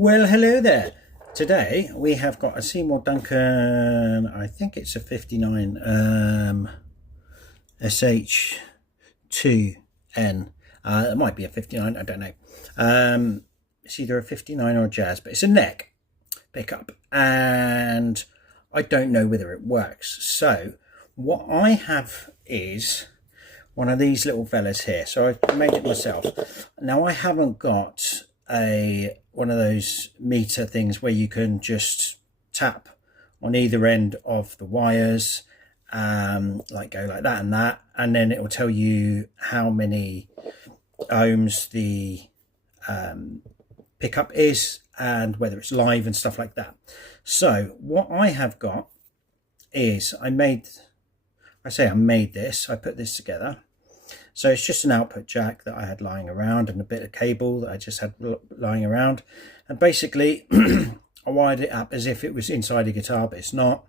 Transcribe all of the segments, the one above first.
Well, hello there. Today we have got a Seymour Duncan, I think it's a 59 SH2N. It might be a 59, I don't know. It's either a 59 or a Jazz, but it's a neck pickup and I don't know whether it works. So what I have is one of these little fellas here. So I made it myself. Now I haven't got one of those meter things where you can just tap on either end of the wires, like go like that, and then it will tell you how many ohms the pickup is and whether it's live and stuff like that. So what I have got is I made this, I put this together. So it's just an output jack that I had lying around and a bit of cable that I just had lying around. And basically, I wired it up as if it was inside a guitar, but it's not.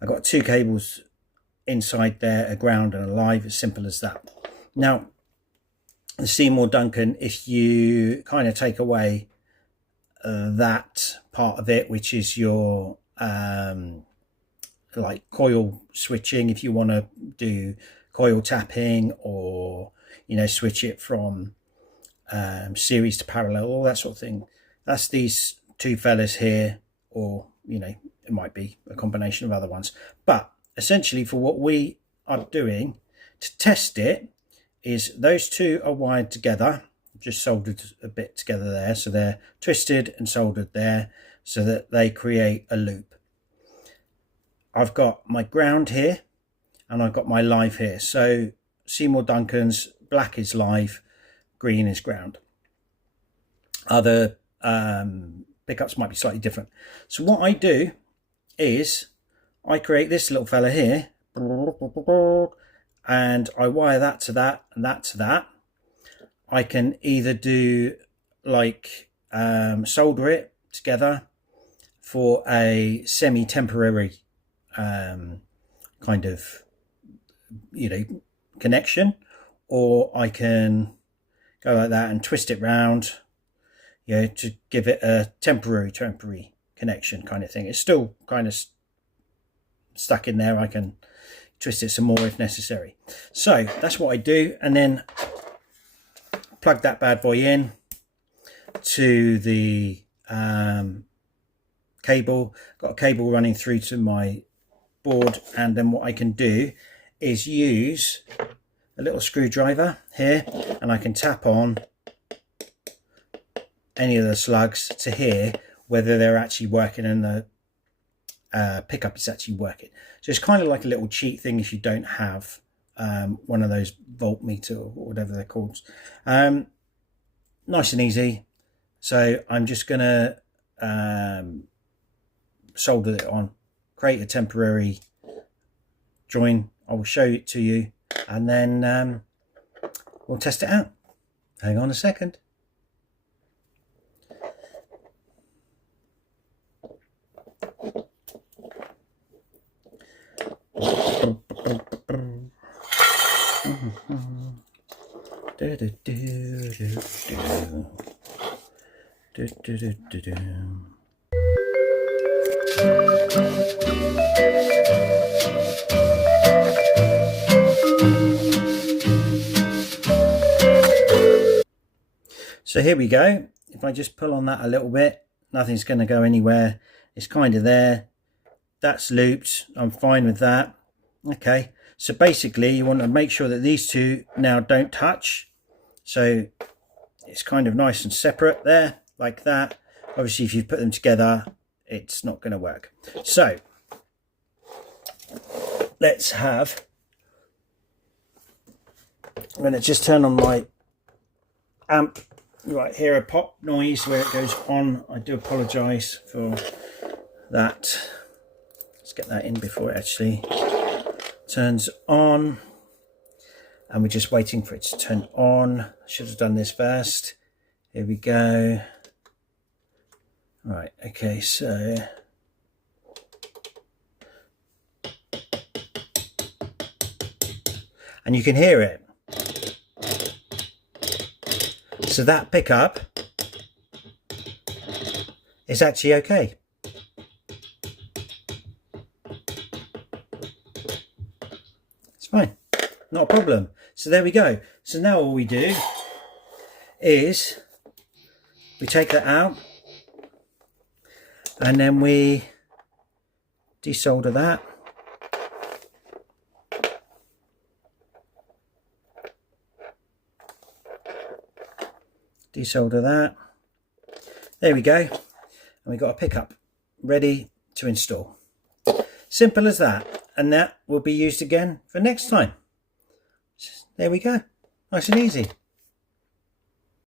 I got two cables inside there, a ground and a live, as simple as that. Now, the Seymour Duncan, if you kind of take away that part of it, which is your like coil switching, if you want to do coil tapping or switch it from series to parallel, all that sort of thing, that's these two fellas here, or it might be a combination of other ones. But essentially for what we are doing to test it is those two are wired together, just soldered a bit together there, so they're twisted and soldered there so that they create a loop. I've got my ground here and I've got my live here. So Seymour Duncan's black is live, green is ground. Other pickups might be slightly different. So what I do is I create this little fella here and I wire that to that and that to that. I can either do like solder it together for a semi-temporary kind of connection, or I can go like that and twist it round to give it a temporary connection kind of thing. It's still kind of stuck in there. I can twist it some more if necessary. So that's what I do, and then plug that bad boy in to the cable. Got a cable running through to my board, and then what I can do is use a little screwdriver here and I can tap on any of the slugs to hear whether they're actually working and the pickup is actually working. So it's kind of like a little cheat thing if you don't have one of those voltmeter or whatever they're called. Nice and easy. So I'm just gonna solder it on, create a temporary join. I will show it to you and then we'll test it out. Hang on a second. So here we go. If I just pull on that a little bit, nothing's going to go anywhere. It's kind of there. That's looped. I'm fine with that. Okay. So basically you want to make sure that these two now don't touch. So it's kind of nice and separate there, like that. Obviously if you put them together, it's not going to work. So let's have, I'm going to just turn on my amp. Right, hear a pop noise where it goes on. I do apologise for that. Let's get that in before it actually turns on. And we're just waiting for it to turn on. I should have done this first. Here we go. Right, okay, so and you can hear it. So that pickup it's actually okay. It's fine, not a problem. So there we go. So now all we do is we take that out and then we desolder that. Desolder that. There we go. And we've got a pickup ready to install. Simple as that. And that will be used again for next time. There we go. Nice and easy.